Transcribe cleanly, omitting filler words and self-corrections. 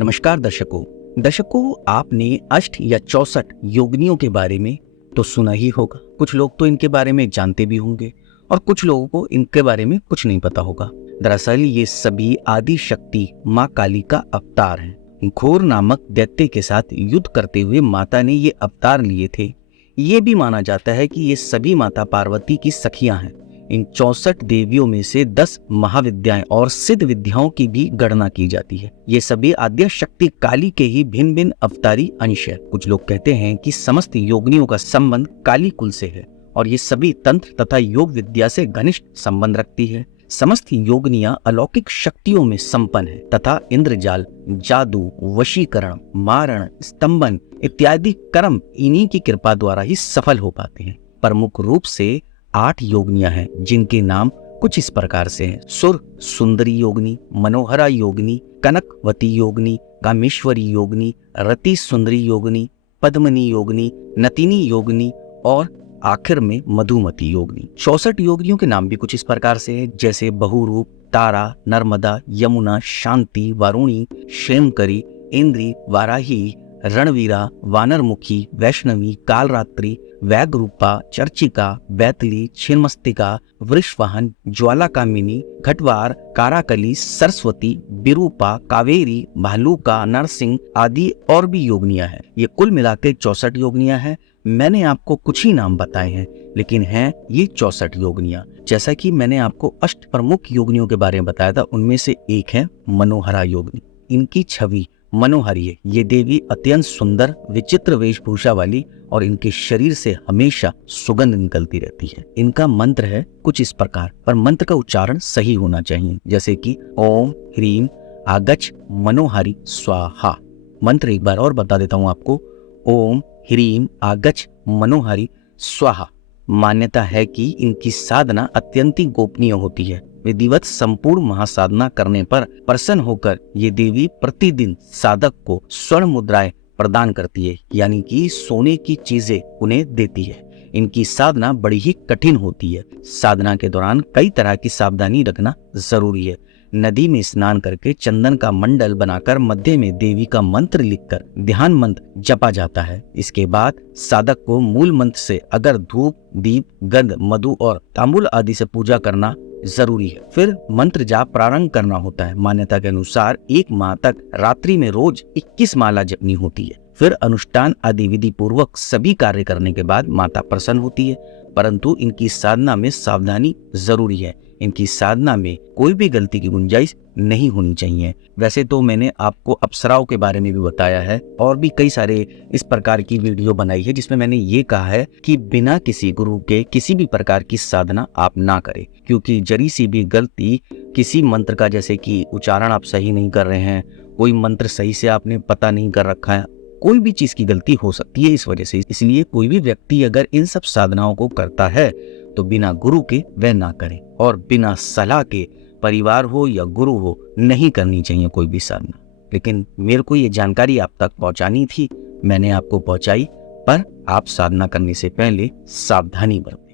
नमस्कार दर्शकों, आपने अष्ट या 64 योगिनियों के बारे में तो सुना ही होगा। कुछ लोग तो इनके बारे में जानते भी होंगे और कुछ लोगों को इनके बारे में कुछ नहीं पता होगा। दरअसल ये सभी आदि शक्ति माँ काली का अवतार हैं। घोर नामक दैत्य के साथ युद्ध करते हुए माता ने ये अवतार लिए थे। ये भी माना जाता है कि ये सभी माता पार्वती की सखियां हैं। इन 64 देवियों में से 10 महाविद्याएं और सिद्ध विद्याओं की भी गणना की जाती है। ये सभी आद्य शक्ति काली के ही भिन्न भिन्न अवतारी अंश है। कुछ लोग कहते हैं कि समस्त योगिनियों का संबंध काली कुल से है और ये सभी तंत्र तथा योग विद्या से घनिष्ठ संबंध रखती है। समस्त योगिनियां अलौकिक शक्तियों में संपन्न है तथा इंद्रजाल, जादू, वशीकरण, मारण, स्तंभन इत्यादि कर्म इन्हीं की कृपा द्वारा ही सफल हो पाते हैं। प्रमुख रूप से 8 योगिनियां हैं जिनके नाम कुछ इस प्रकार से हैं। सुर सुंदरी योगिनी, मनोहरा योगिनी, कनकवती योगिनी, कामेश्वरी योगिनी, रति सुंदरी योगिनी, पद्मनी योगिनी, नतिनी योगिनी और आखिर में मधुमती योगिनी। 64 योगिनियों के नाम भी कुछ इस प्रकार से हैं, जैसे बहुरूप, तारा, नर्मदा, यमुना, शांति, वारुणी, क्षेमकरी, इंद्री, वाराही, रणवीरा, वानरमुखी, वैष्णवी, कालरात्रि, वैगरूपा, चर्चिका, बैतली, छिन्नमस्तिका, वृषवाहन, ज्वालाकामिनी, घटवार, काराकली, सरस्वती, विरूपा, कावेरी, भालुका, नरसिंह आदि और भी योगिनियां हैं। ये कुल मिलाकर 64 योगिनियां हैं। मैंने आपको कुछ ही नाम बताए हैं, लेकिन हैं ये 64 योगिनियां। जैसा कि मैंने आपको अष्ट प्रमुख योगिनियों के बारे में बताया था, उनमें से एक है मनोहरा योगिनी। इनकी छवि मनोहरी है। ये देवी अत्यंत सुंदर विचित्र वेशभूषा वाली और इनके शरीर से हमेशा सुगंध निकलती रहती है। इनका मंत्र है कुछ इस प्रकार, पर मंत्र का उच्चारण सही होना चाहिए, जैसे कि ओम ह्रीम आगच्छ मनोहरी स्वाहा। मंत्र एक बार और बता देता हूँ आपको, ओम ह्रीम आगच्छ मनोहरी स्वाहा। मान्यता है कि इनकी साधना अत्यंत ही गोपनीय होती है। विधिवत संपूर्ण महासाधना करने पर प्रसन्न होकर ये देवी प्रतिदिन साधक को स्वर्ण मुद्राएं प्रदान करती है, यानी कि सोने की चीजें उन्हें देती है। इनकी साधना बड़ी ही कठिन होती है। साधना के दौरान कई तरह की सावधानी रखना जरूरी है। नदी में स्नान करके चंदन का मंडल बनाकर मध्य में देवी का मंत्र लिखकर ध्यान मंत्र जपा जाता है। इसके बाद साधक को मूल मंत्र से अगर धूप, दीप, गंध, मधु और तांबूल आदि से पूजा करना जरूरी है। फिर मंत्र जाप प्रारंभ करना होता है। मान्यता के अनुसार 1 माह तक रात्रि में रोज 21 माला जपनी होती है। फिर अनुष्ठान आदि विधि पूर्वक सभी कार्य करने के बाद माता प्रसन्न होती है, परंतु इनकी साधना में सावधानी जरूरी है। इनकी साधना में कोई भी गलती की गुंजाइश नहीं होनी चाहिए। वैसे तो मैंने आपको अप्सराओं के बारे में भी बताया है और भी कई सारे इस प्रकार की वीडियो बनाई है, जिसमें मैंने ये कहा है कि बिना किसी गुरु के किसी भी प्रकार की साधना आप ना करें, क्योंकि जरी सी भी गलती किसी मंत्र का, जैसे कि उच्चारण आप सही नहीं कर रहे हैं, कोई मंत्र सही से आपने पता नहीं कर रखा है, कोई भी चीज की गलती हो सकती है इस वजह से। इसलिए कोई भी व्यक्ति अगर इन सब साधनाओं को करता है तो बिना गुरु के वह ना करे, और बिना सलाह के, परिवार हो या गुरु हो, नहीं करनी चाहिए कोई भी साधना। लेकिन मेरे को ये जानकारी आप तक पहुंचानी थी, मैंने आपको पहुंचाई, पर आप साधना करने से पहले सावधानी बरतें।